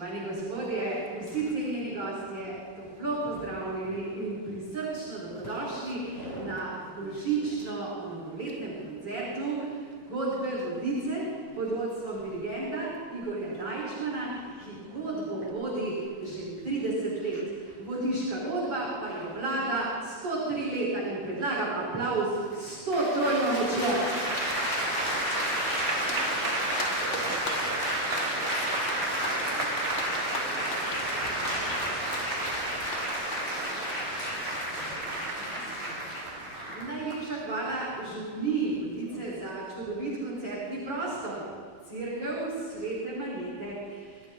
Spoštovani gospodje, vsi cenjeni gostje, toplo pozdravljeni in prisrčno dobrodošli na božično-novoletnem koncertu Godbe Vodice pod vodstvom dirigenta Igorja Dajčmana, ki godbo vodi že 30 let. Vodiška godba pa je vlada 103 leta in predlagam aplavz 100-trojno močno. Cerkev Svete Marjete.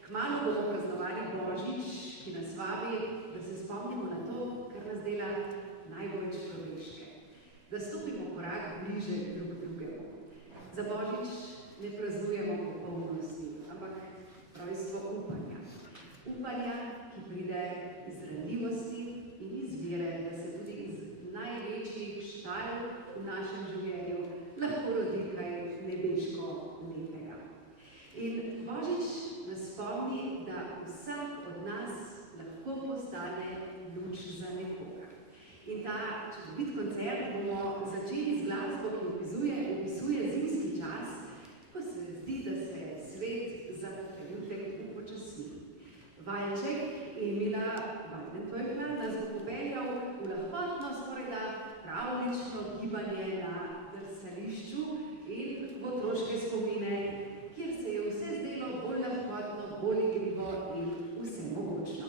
Kmalu bomo praznovali Božič, ki nas vabi, da se spomnimo na to, kar nas dela najbolj človeške. Da stopimo korak bliže drug drugemu. Za Božič ne praznujemo popolnosti, ampak rojstvo upanja. Upanja, ki pride iz ranljivosti in iz vere, da se tudi iz največjih štal v našem življenju lahko rodi kaj nebeško lepega. In Božič nas spomni, da vsak od nas lahko postane luč za nekoga. In ta čudovit koncert bomo začeli z glasbo, ki opisuje zimski čas, ko se zdi, da se svet za trenutek upočasni. Valček Emila Vandenteufla nas bo popeljal v lahkotno, skorajda pravlično gibanje na drsališču in v otroške spomine, kjer se je vse zdelo bolj lahkotno, bolj igrivo in vsemogočno.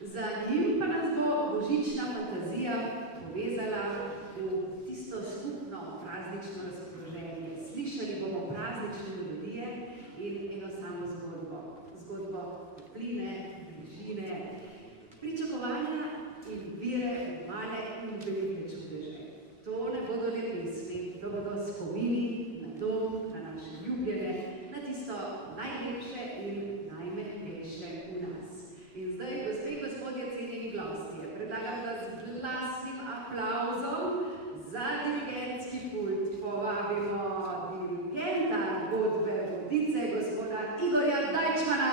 Za njim pa nas bo božična fantazija povezala v tisto skupno praznično razpoloženje. Slišali bomo praznične melodije in eno samo zgodbo. Zgodbo topline, bližine, pričakovanja in vire, male in velike čudeže. To ne bodo le pesmi, to bodo spomini na dom, na naše ljubljene, na tisto najlepše in najmehnejše v nas. In zdaj, gospe in gospodje, cenjeni gostje, predlagam, da z glasnim aplavzom za dirigentski pult povabimo dirigenta Godbe Vodice, gospoda Igorja Dajčmana.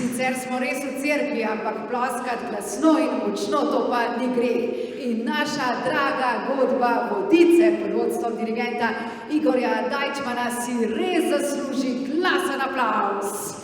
Sicer smo res v cerkvi, ampak ploskati glasno in močno to pa ni greh. In naša draga godba Vodice pod vodstvom dirigenta Igorja Dajčmana si res zasluži glasen aplavz.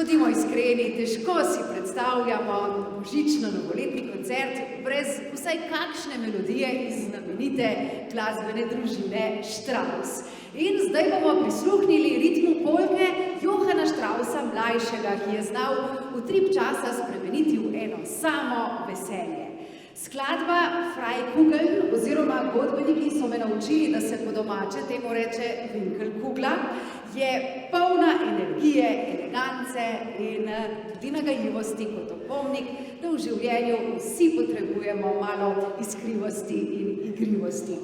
Bodimo iskreni, težko si predstavljamo božično-novoletni koncert brez vsaj kakšne melodije iz znamenite glasbene družine Strauss. In zdaj bomo prisluhnili ritmu polke Johana Straussa mlajšega, ki je znal utrip časa spremeniti v eno samo veselje. Skladba Freikugel oziroma godbeniki so me naučili, da se po domače temu reče Winkelkugla, je polna energije, elegance in tudi nagajivosti kot opomnik, da v življenju vsi potrebujemo malo iskrivosti in igrivosti.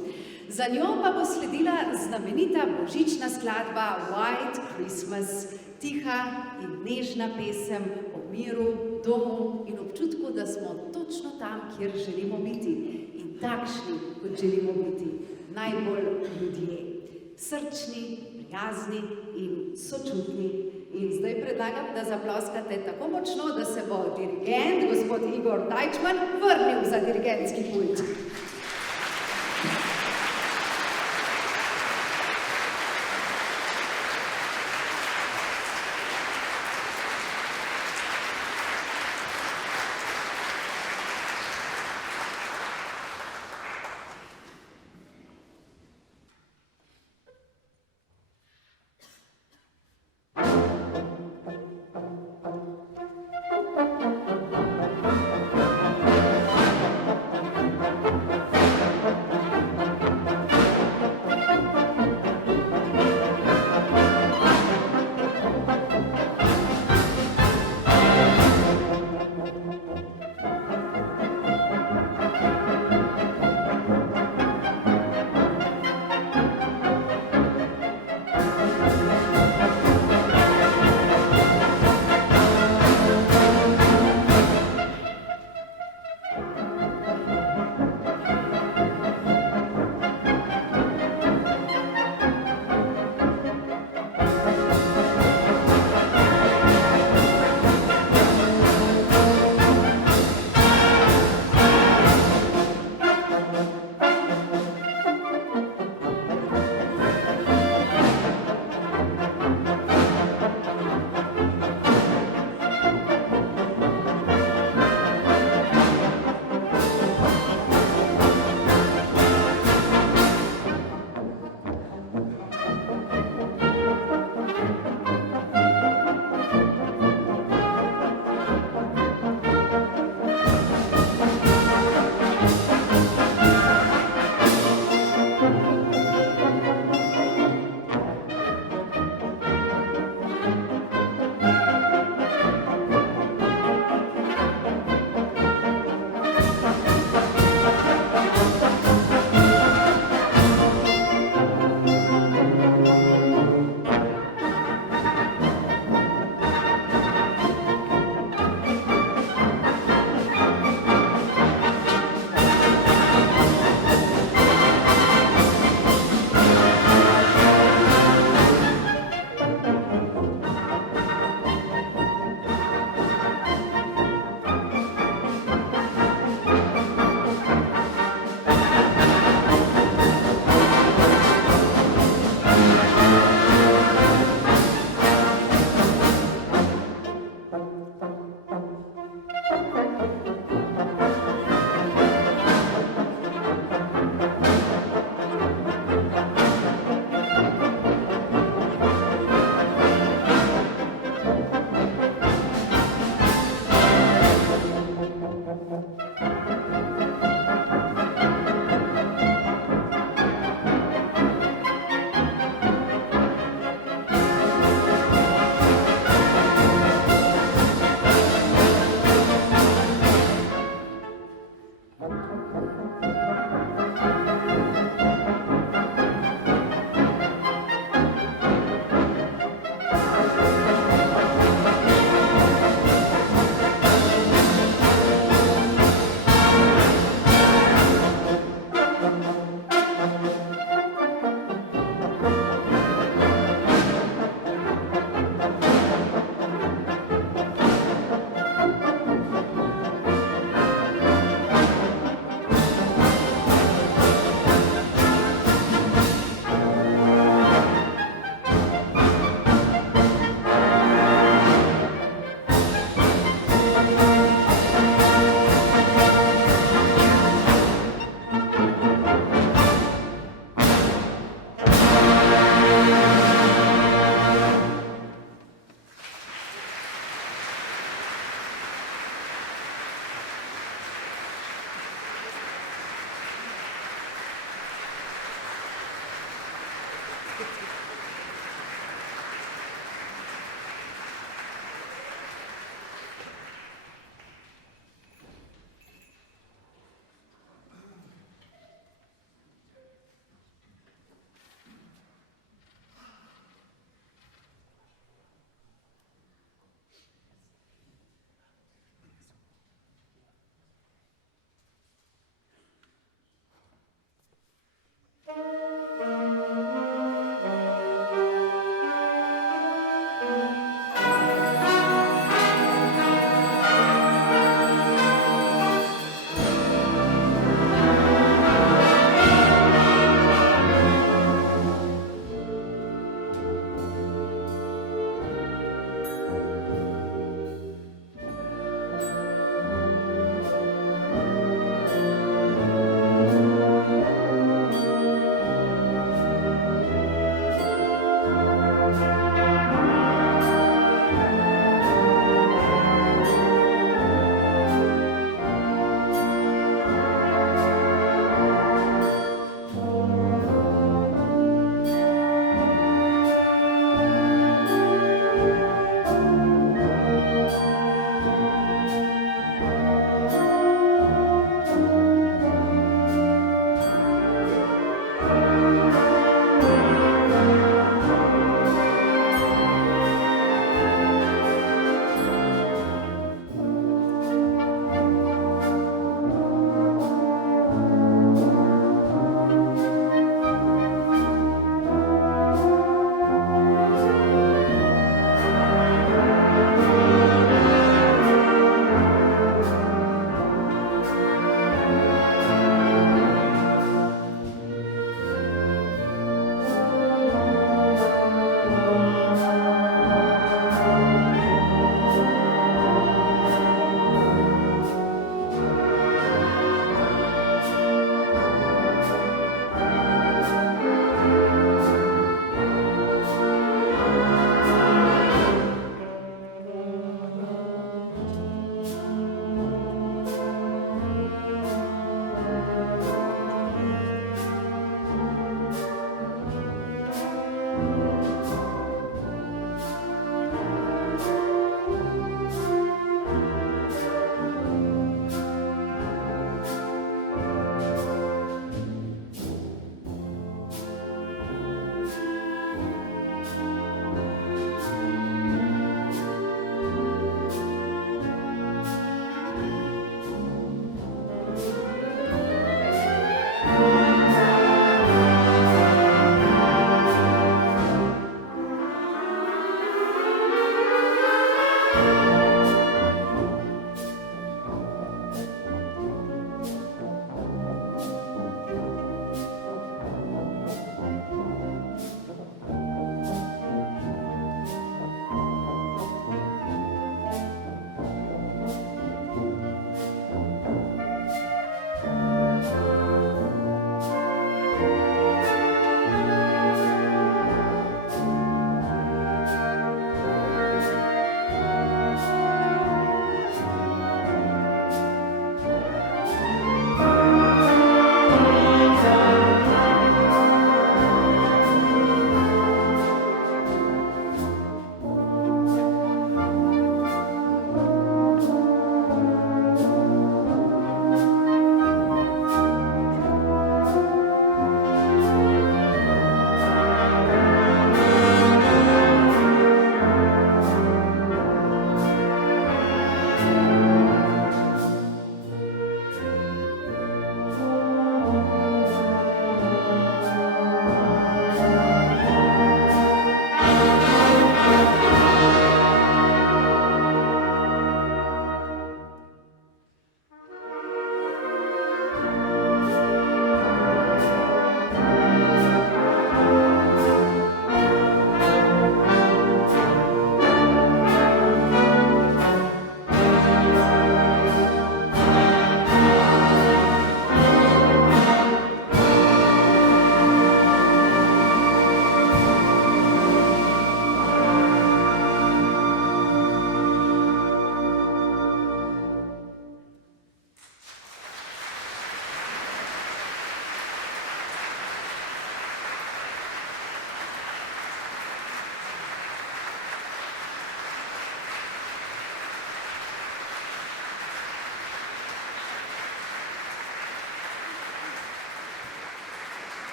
Za njo pa bo sledila znamenita božična skladba White Christmas, tiha in nežna pesem o miru, domu in občutku, da smo točno tam, kjer želimo biti in takšni, kot želimo biti, najbolj ljudje. Srčni, prijazni in sočutni. In zdaj predlagam, da zaploskate tako močno, da se bo dirigent, gospod Igor Dajčman, vrnil za dirigentski pult.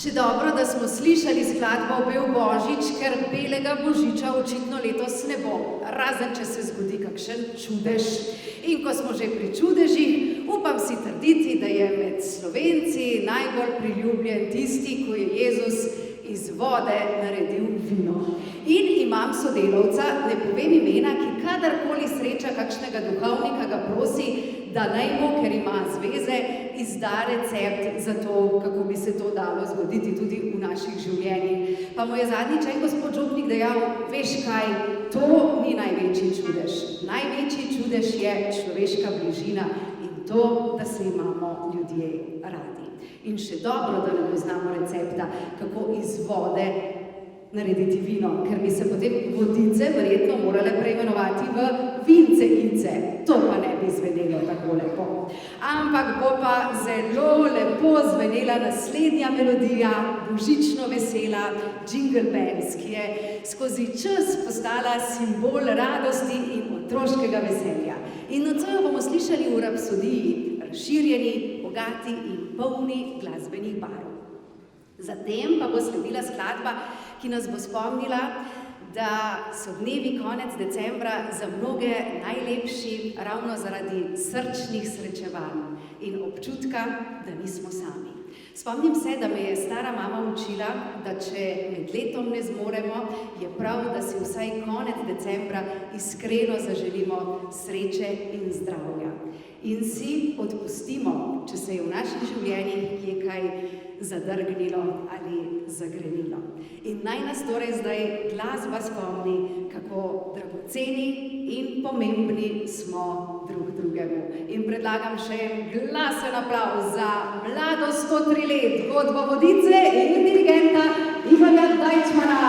Še dobro, da smo slišali skladbo Bel Božič, ker belega božiča očitno letos ne bo, razen če se zgodi kakšen čudež. In ko smo že pri čudežih, upam si trditi, da je med Slovenci najbolj priljubljen tisti, ko je Jezus iz vode naredil vino. In imam sodelavca, ne povem imena, ki kadarkoli sreča kakšnega duhovnika, ga prosi, da naj mu, ker ima zveze, izda recept za to, kako bi se to dalo zgoditi tudi v naših življenjih. Pa mu je zadnjič en gospod župnik dejal, veš kaj, to ni največji čudež. Največji čudež je človeška bližina in to, da se imamo ljudje radi. In še dobro, da ne poznamo recepta, kako iz vode narediti vino, ker bi se potem vodice verjetno morale preimenovati v vinceice. To pa ne bi zvenelo tako lepo. Ampak bo pa zelo lepo zvenela naslednja melodija, božično vesela, Jingle Bells, ki je skozi čas postala simbol radosti in otroškega veselja. In nocoj jo bomo slišali v rapsodiji, razširjeni, bogati in polni glasbenih barv. Zatem pa bo sledila skladba, ki nas bo spomnila, da so dnevi konec decembra za mnoge najlepši ravno zaradi srčnih srečevanj in občutka, da nismo sami. Spomnim se, da me je stara mama učila, da če med letom ne zmoremo, je prav, da si vsaj konec decembra iskreno zaželimo sreče in zdravja. In si odpustimo, če se je v naših življenjih kje kaj zadrgnilo ali zagrenilo. In naj nas torej zdaj glasba spomni, kako dragoceni in pomembni smo drug drugemu. In predlagam še en glasen aplavz za mlado 103 let, godbo vodice in dirigenta Igorja Dajčmana.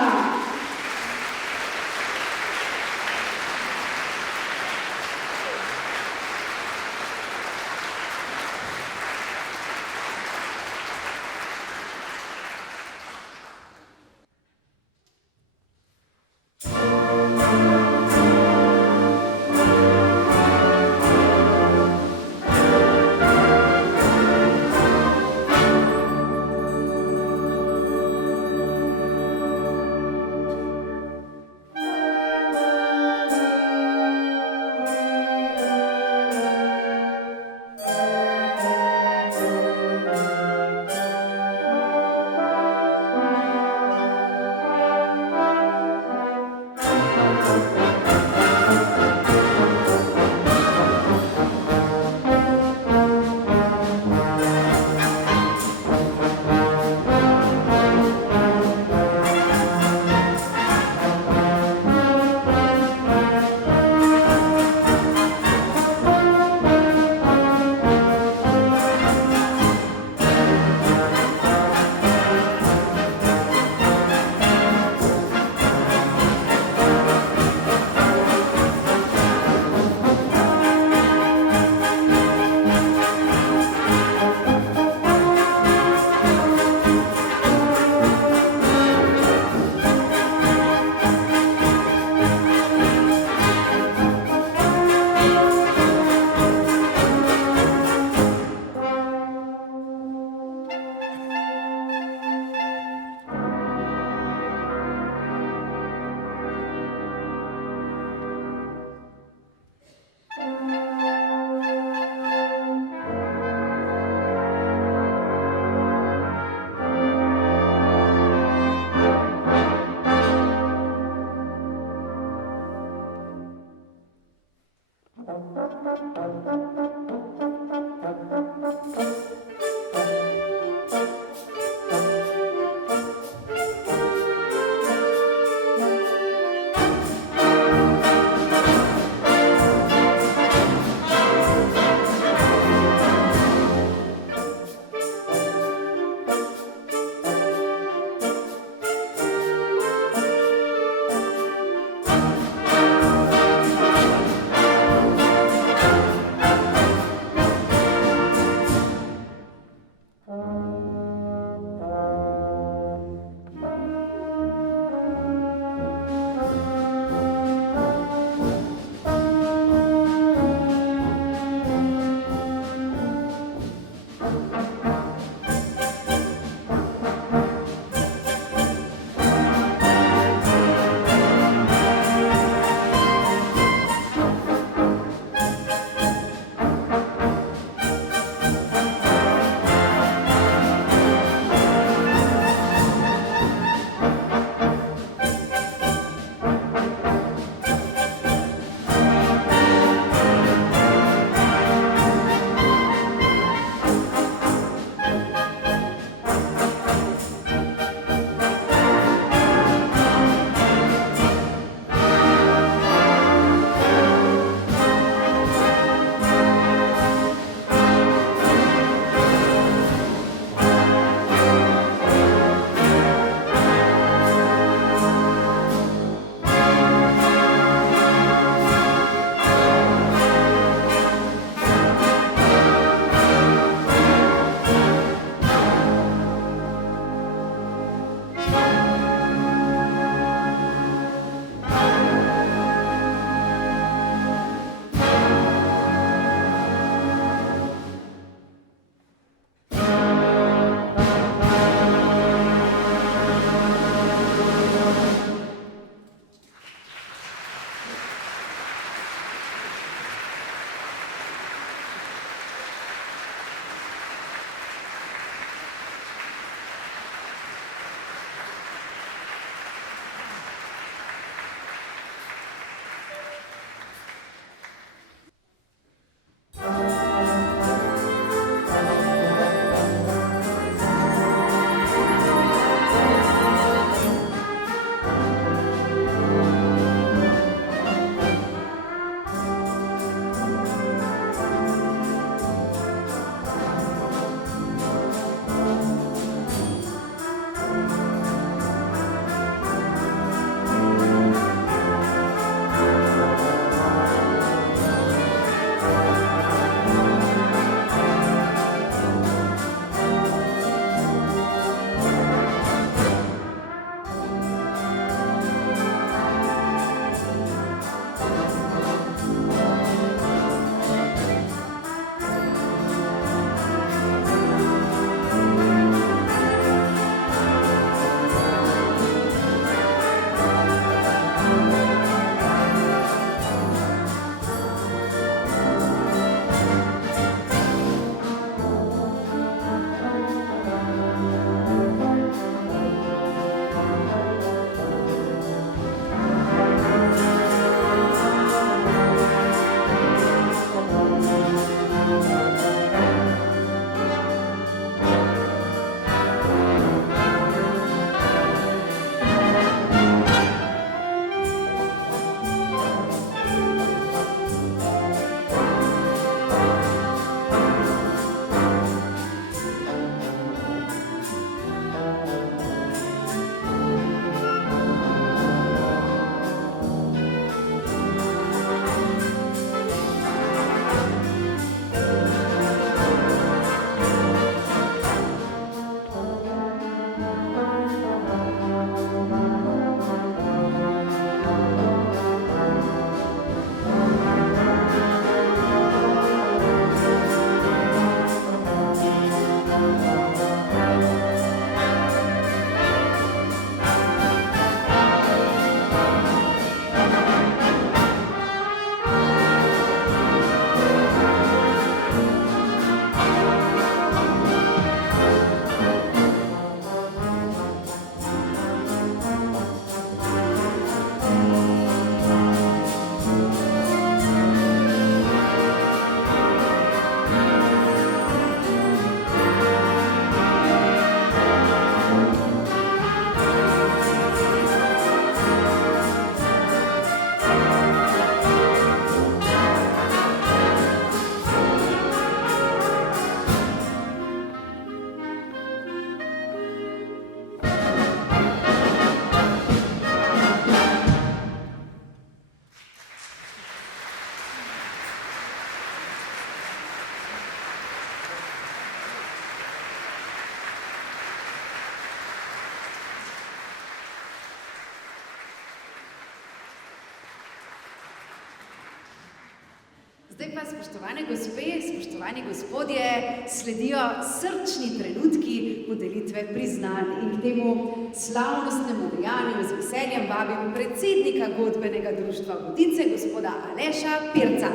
Zdaj pa, spoštovane gospe, spoštovani gospodje, sledijo srčni trenutki podelitve priznanj in k temu slavnostnemu dejanju z veseljem vabim predsednika Godbenega društva Vodice, gospoda Aleša Pirca.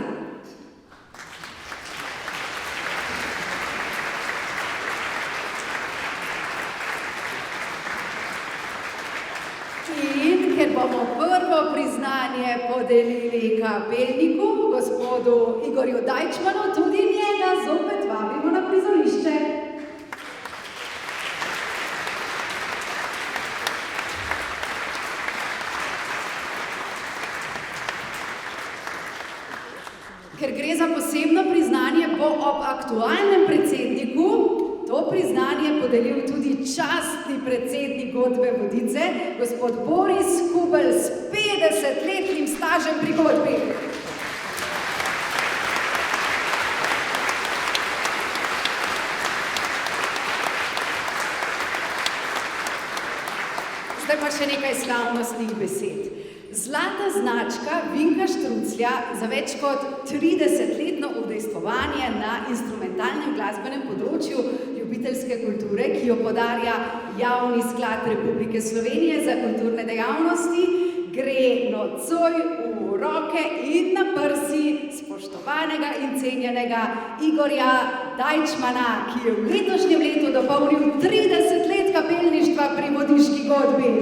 In ker bomo prvo priznanje podelili kapelniku, gospodu Igorju Dajčmanu, tudi njega zopet vabimo na prizorišče. Ker gre za posebno priznanje, bo ob aktualnem predsedniku to priznanje podelil tudi častni predsednik Godbe Vodice, gospod Boris Kubelj s 50-letnim stažem pri godbi. Zdaj pa še nekaj slavnostnih besed. Zlata značka Vinka Štruclja za več kot 30-letno udejstvovanje na instrumentalnem glasbenem področju ljubiteljske kulture, ki jo podarja Javni sklad Republike Slovenije za kulturne dejavnosti, gre nocoj v roke in na prsi spoštovanega in cenjenega Igorja Dajčmana, ki je v letošnjem letu dopolnil 30 let kapelništva pri Vodiški godbi.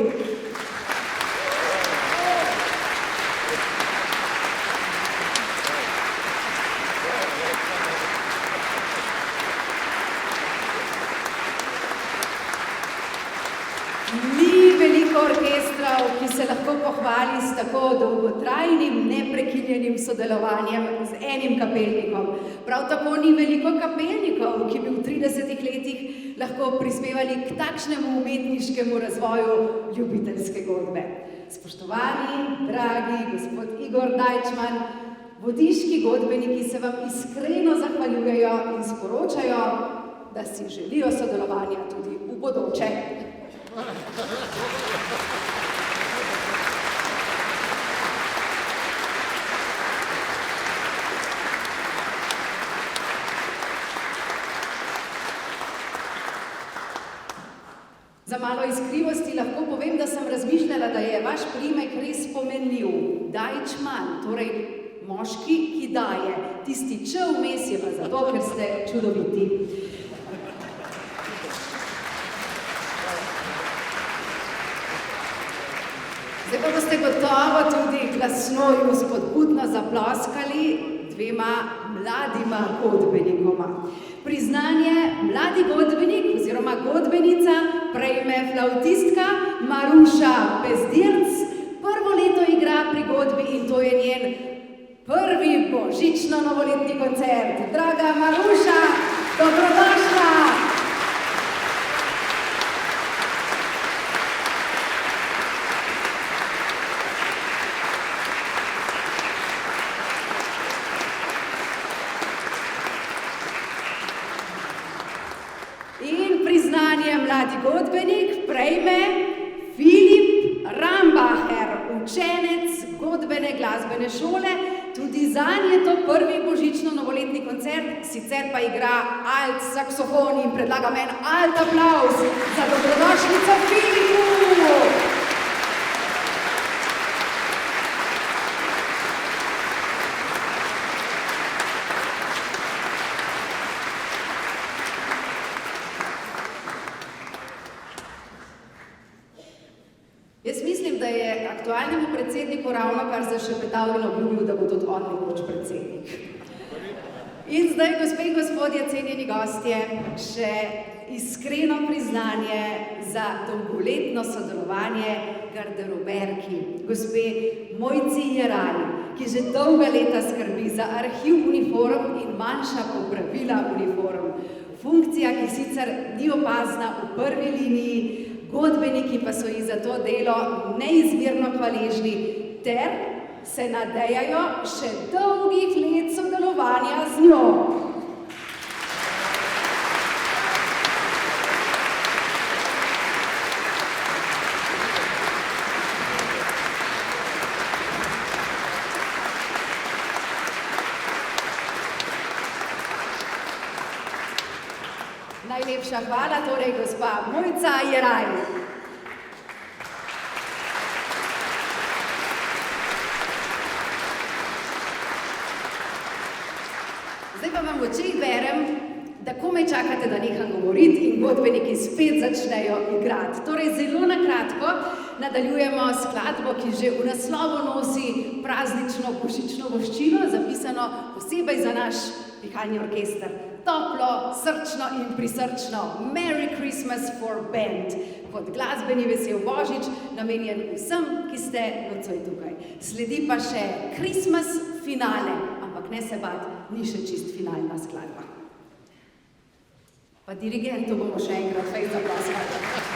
Orkestrov, ki se lahko pohvali s tako dolgotrajnim, neprekinjenim sodelovanjem z enim kapelnikom. Prav tako ni veliko kapelnikov, ki bi v 30 letih lahko prispevali k takšnemu umetniškemu razvoju ljubiteljske godbe. Spoštovani, dragi gospod Igor Dajčman, vodiški godbeniki se vam iskreno zahvaljujejo in sporočajo, da si želijo sodelovanja tudi v bodoče. Za malo iskrivosti lahko povem, da sem razmišljala, da je vaš priimek res pomenljiv. Dajčman, torej moški, ki daje. Tisti č vmes je pa zato, ker ste čudoviti. Zdaj pa boste gotovo tudi glasno in spodbudno zaploskali dvema mladima godbenikoma. Priznanje mladi godbenik oziroma godbenica prejme flavtistka Maruša Pezdirc. Prvo leto igra pri godbi in to je njen prvi božično-novoletni koncert. Draga Maruša, dobrodošla! Mladi godbenik prejme Filip Rambacher, učenec godbene glasbene šole. Tudi zanj je to prvi božično-novoletni koncert, sicer pa igra alt saksofon in predlagam en alt aplavz za dobrodošlico Filipu! Aktualnemu predsedniku ravnokar zašepetal in obljubil, da bo tudi on nekoč predsednik. In zdaj, gospe in gospodje, cenjeni gostje, še iskreno priznanje za dolgoletno sodelovanje garderoberki, gospe Mojci Jerali, ki že dolga leta skrbi za arhiv uniform in manjša popravila uniform. Funkcija, ki sicer ni opazna v prvi liniji, godbeniki pa so ji za to delo neizmerno hvaležni ter se nadejajo še dolgih let sodelovanja z njo. Najlepša hvala, torej gospa Mojca Jeraj. Zdaj pa vam v očeh berem, da komaj čakate, da neham govoriti in godbeniki spet začnejo igrati. Torej, zelo na kratko nadaljujemo skladbo, ki že v naslovu nosi praznično božično voščilo, zapisano posebej za naš pihalni orkester. Toplo, srčno in prisrčno Merry Christmas for Band. Kot glasbeni vesel božič, namenjen vsem, ki ste nocoj tukaj. Sledi pa še Christmas finale, ampak ne se bati, ni še čist finalna skladba. Pa dirigentu bomo še enkrat fejt zaprosili.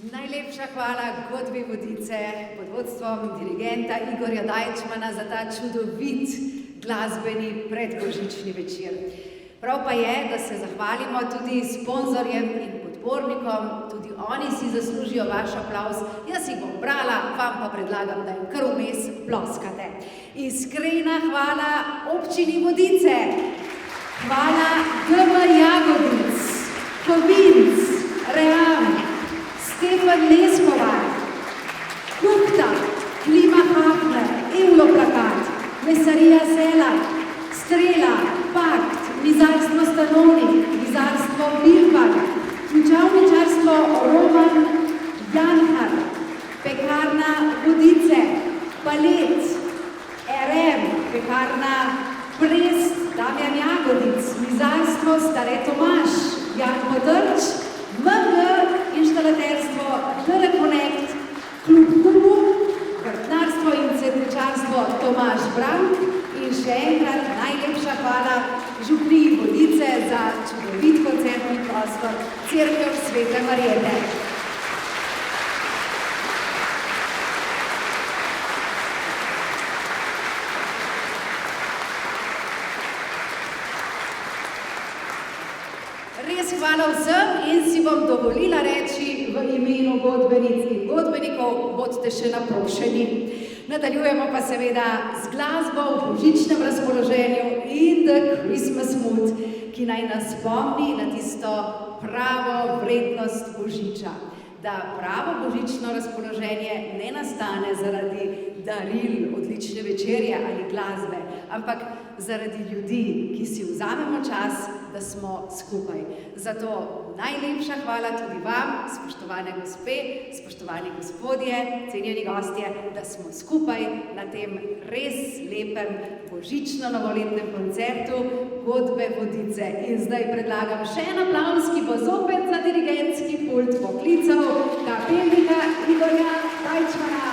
Najlepša hvala godbi Vodice pod vodstvom dirigenta Igorja Dajčmana za ta čudovit glasbeni predbožični večer. Prav pa je, da se zahvalimo tudi sponzorjem in podpornikom, tudi oni si zaslužijo vaš aplavz. Jaz jih bom brala, vam pa predlagam, da jim kar vmes ploskate. Iskrena hvala občini Vodice, hvala GM Jagodic, Kovinc, Ream, Stefan Leskovar, Kukta, Klima Hafner, Evlo Plakat, Mesarija Sela, Strela, Pakt, Mizarstvo Stanovnik, Mizarstvo Bilbao, Ključavničarstvo Roman Janhar, Pekarna Vodice, Palet, RM, Pekarna Prest, Damjan Jagodic, Mizarstvo Stare Tomaž, Janko Drč, MG, inštalaterstvo Teleconnect, Klub Kubu, vrtnarstvo in cvetličarstvo Tomaž Brank in še enkrat najlepša hvala župniji Vodice za čudovit koncertni prostor Cerkev Svete Marjete. Res hvala vsem in si bom dovolila reči v imenu godbenic in godbenikov, bodite še naprošeni. Nadaljujemo pa seveda z glasbo v božičnem razpoloženju in The Christmas Mood, ki naj nas spomni na tisto pravo vrednost božiča. Da pravo božično razpoloženje ne nastane zaradi daril, odlične večerje ali glasbe, ampak zaradi ljudi, ki si vzamemo čas, da smo skupaj. Zato najlepša hvala tudi vam, spoštovane gospe, spoštovani gospodje, cenjeni gostje, da smo skupaj na tem res lepem božično-novoletnem koncertu godbe Vodice. In zdaj predlagam še en aplavz, ki bo zopet za dirigentski pult poklical kapelnika Igorja Dajčmana.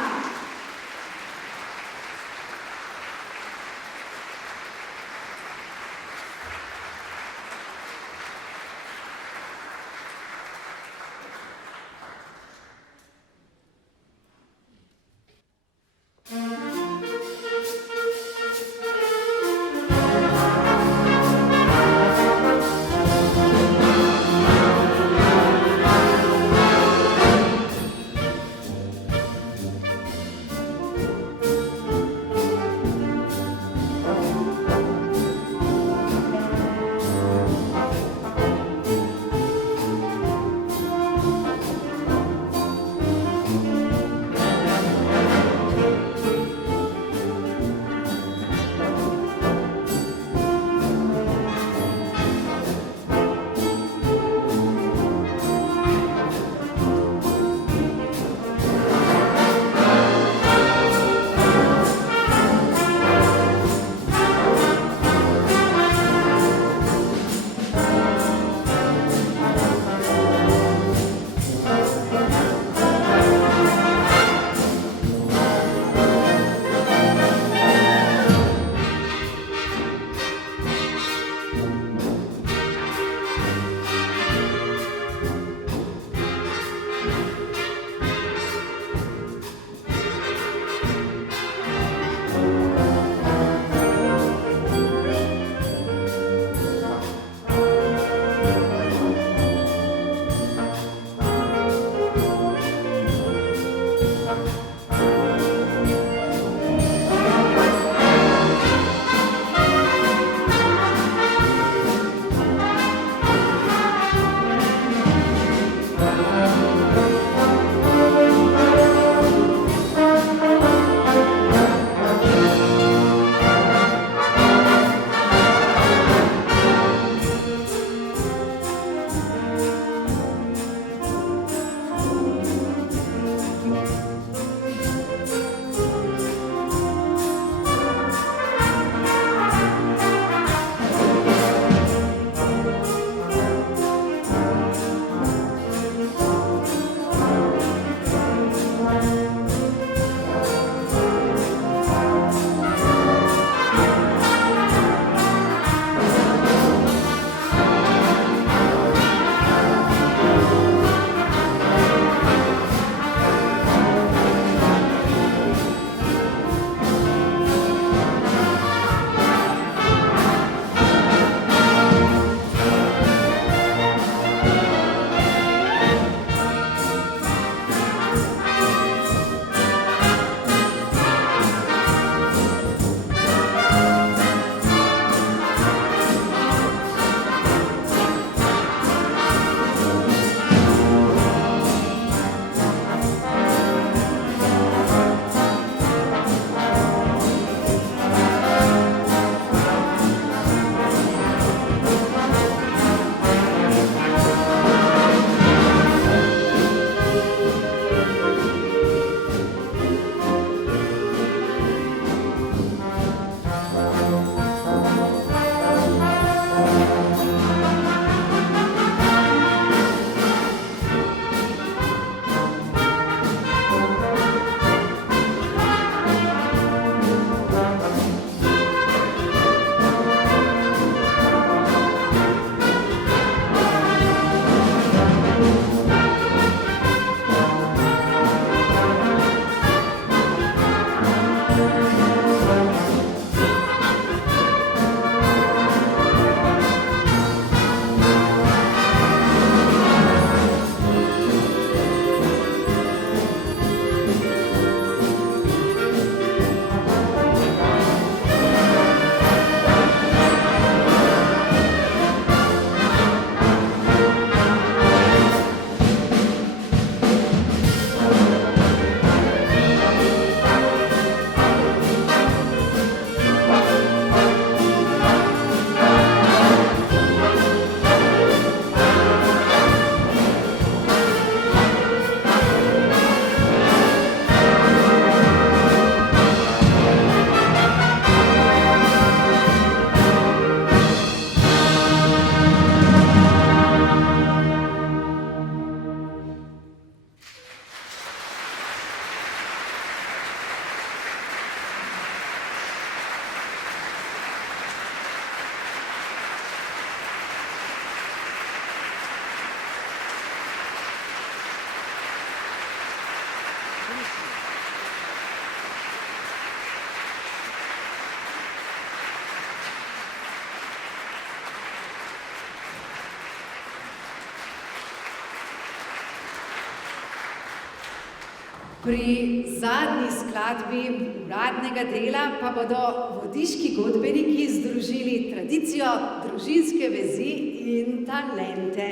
Pri zadnji skladbi uradnega dela pa bodo vodiški godbeniki združili tradicijo, družinske vezi in talente.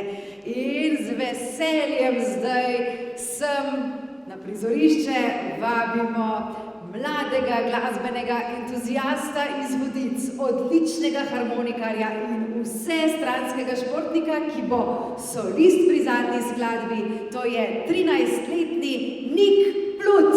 In z veseljem zdaj sem na prizorišče vabimo mladega glasbenega entuziasta iz Vodic, odličnega harmonikarja in vsestranskega športnika, ki bo solist pri zadnji skladbi, to je 13-letni Nik Plut.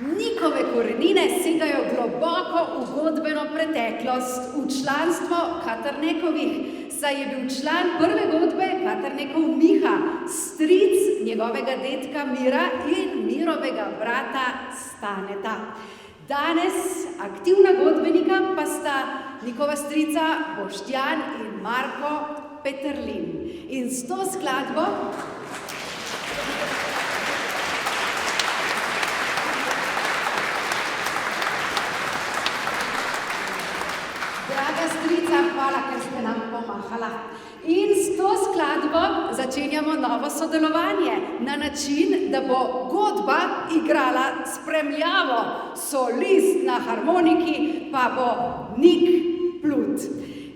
Nikove korenine segajo globoko v godbeno preteklost, v članstvo Katrnekovih, saj je bil član prve godbe Katrnekov Miha, stric njegovega dedka Mira in Mirovega brata Staneta. Danes aktivna godbenika pa sta njihova strica Boštjan in Marko Peterlin. In s to skladbo strica, hvala, ker ste nam pomahala. In s to skladbo začenjamo novo sodelovanje na način, da bo godba igrala spremljavo, solist na harmoniki pa bo Nik Plut.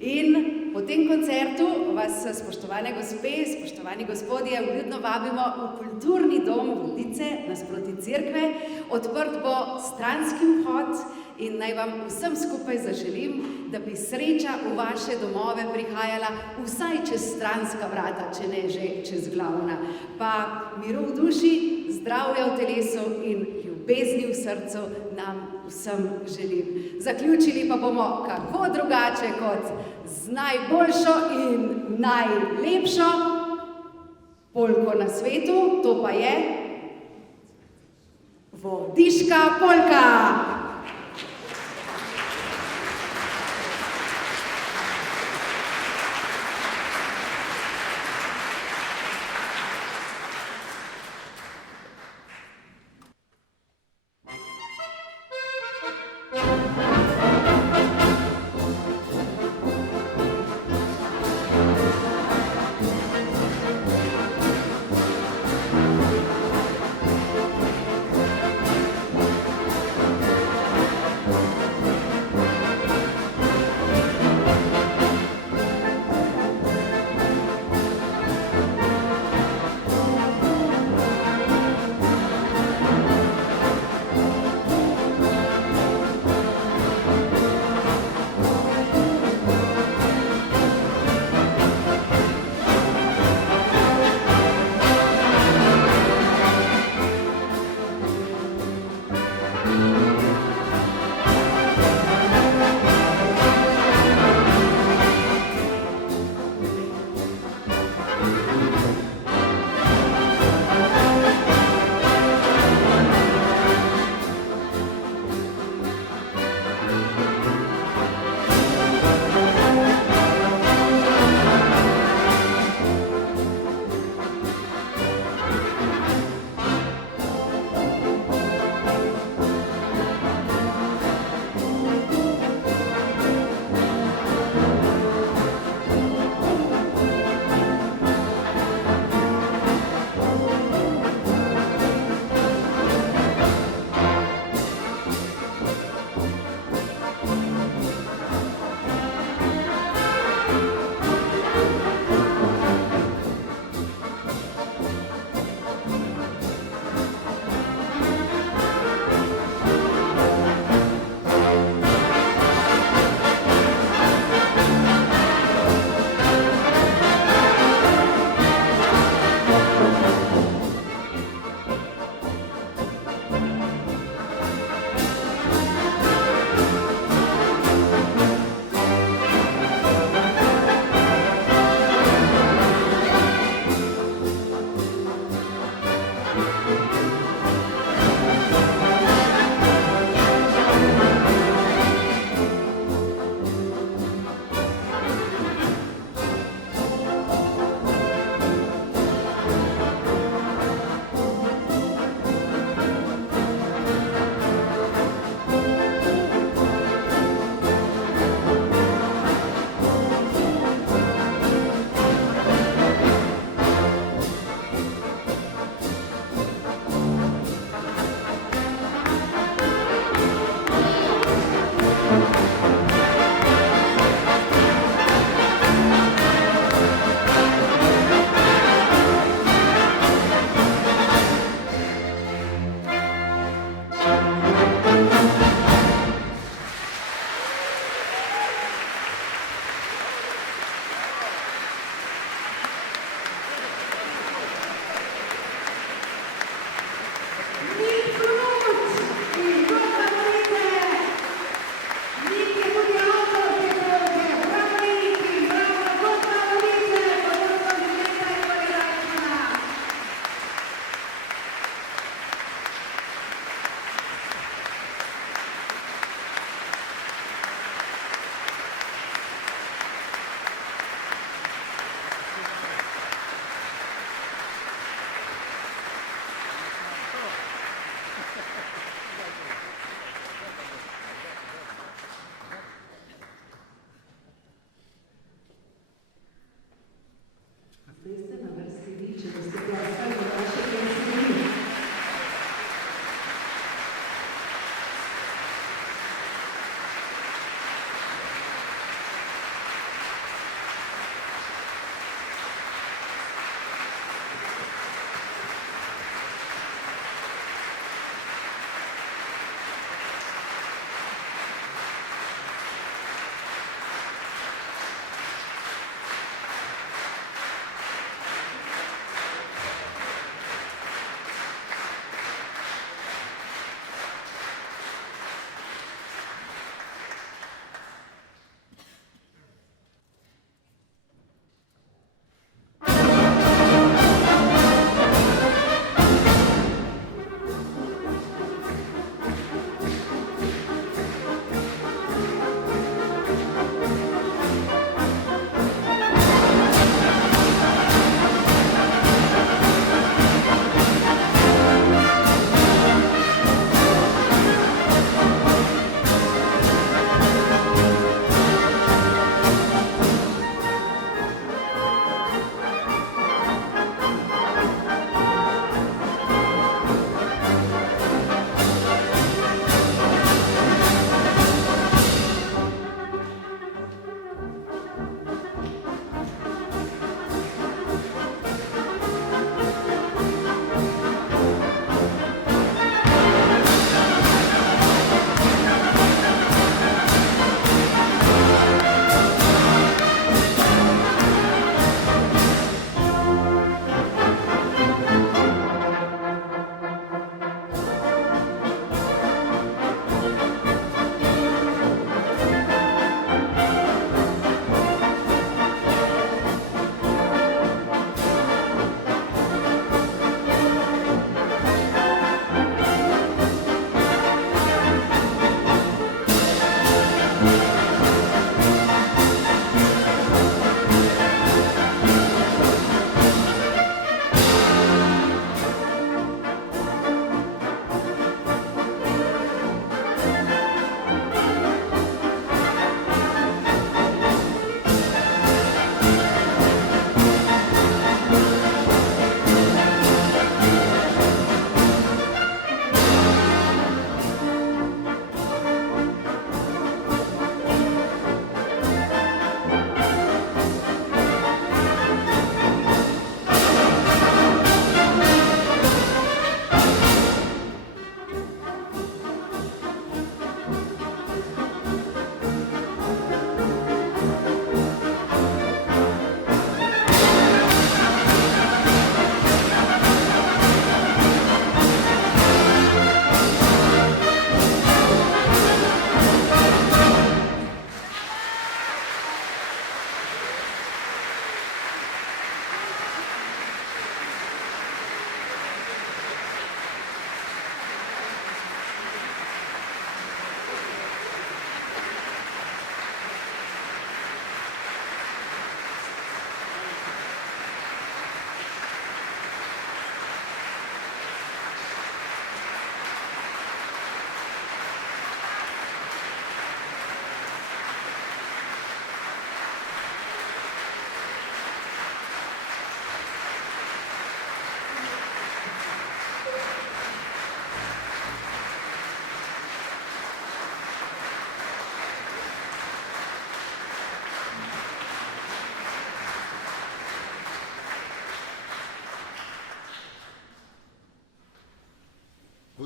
In po tem koncertu vas, spoštovane gospe, spoštovani gospodje, vljudno vabimo v kulturni dom Vodice nasproti cerkve. Odprt bo stranski vhod in naj vam vsem skupaj zaželim, da bi sreča v vaše domove prihajala vsaj čez stranska vrata, če ne že čez glavna. Pa miru v duši, zdravja v telesu in ljubezni v srcu nam vsem želim. Zaključili pa bomo kako drugače kot z najboljšo in najlepšo polko na svetu, to pa je Vodiška polka.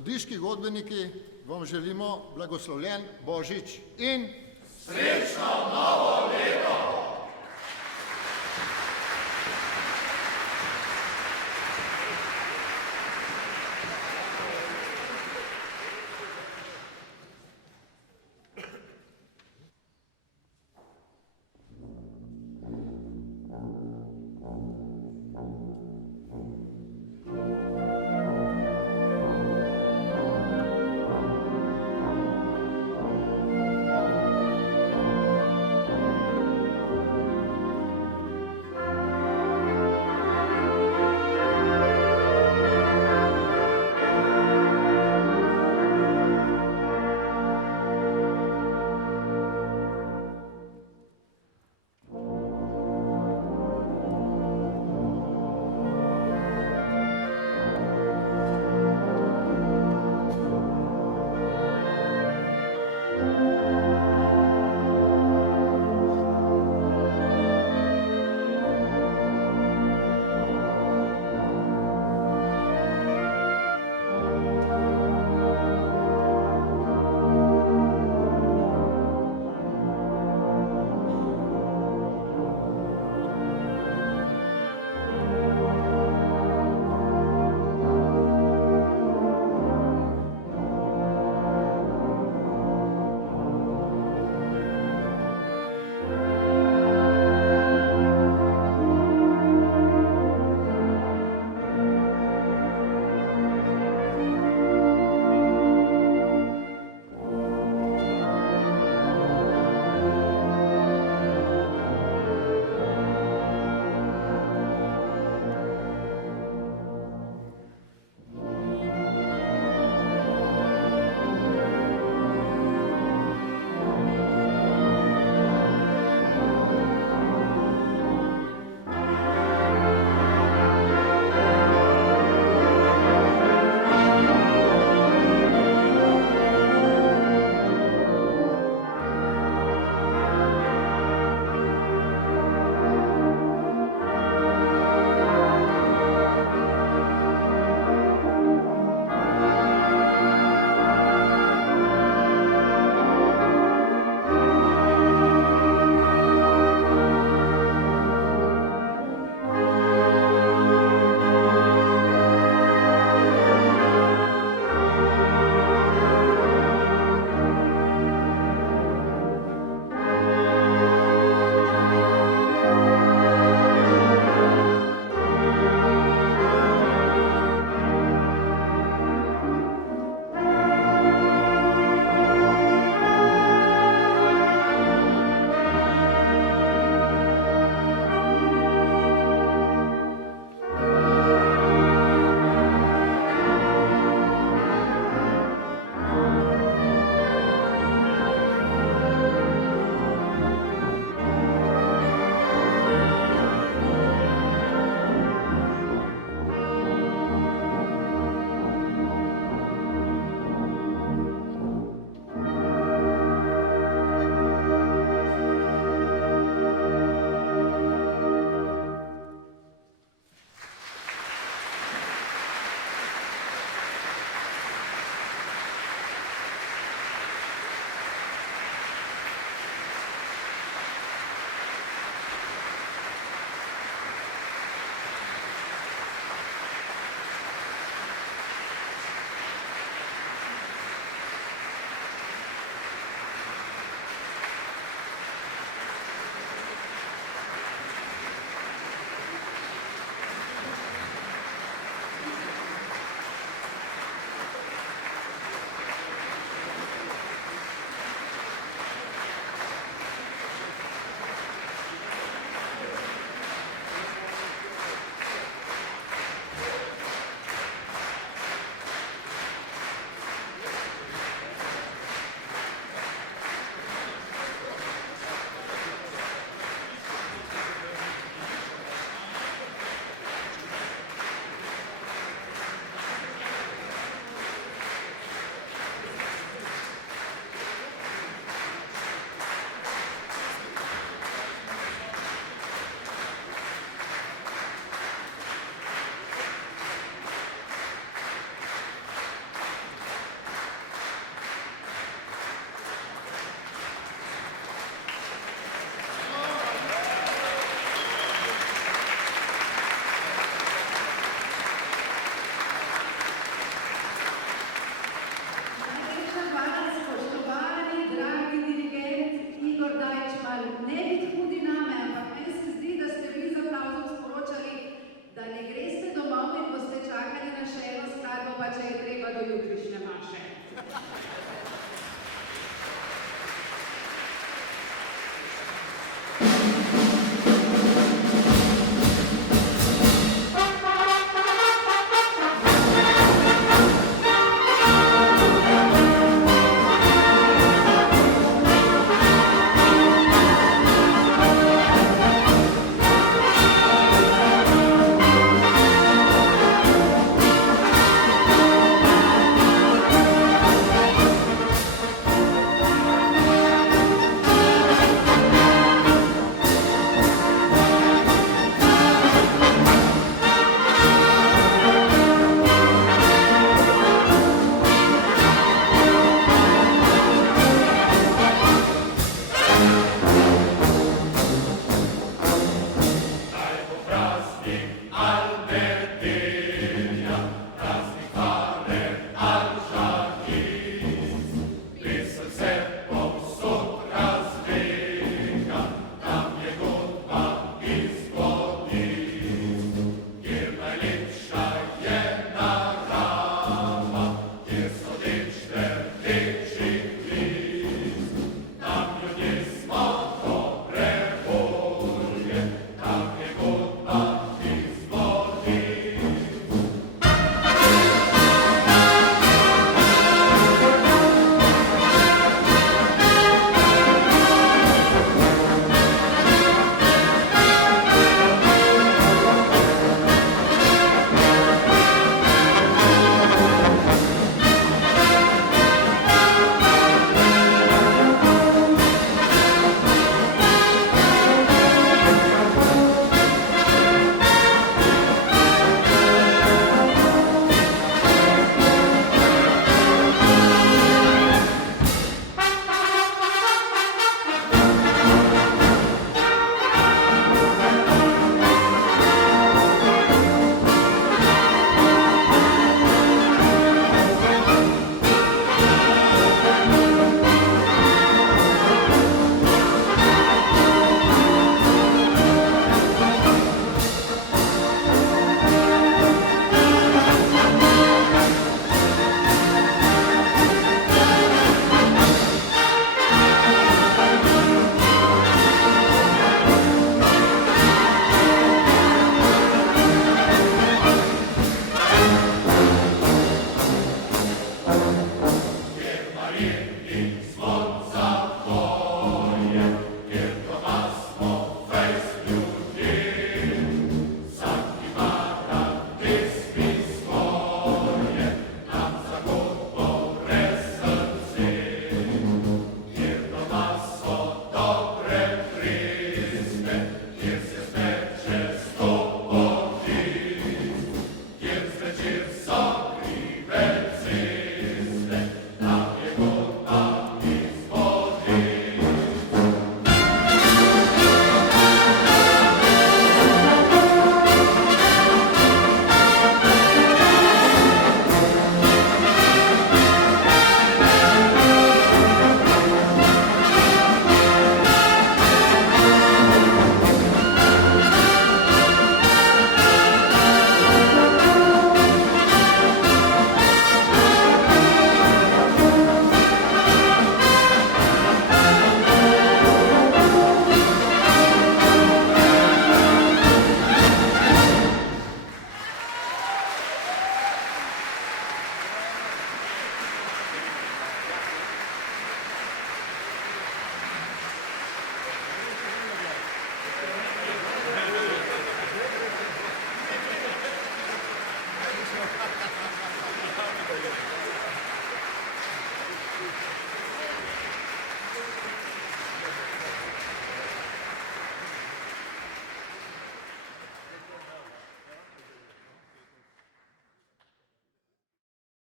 Gradiški godbeniki vam želimo blagoslovljen Božič in Srečno novo leto!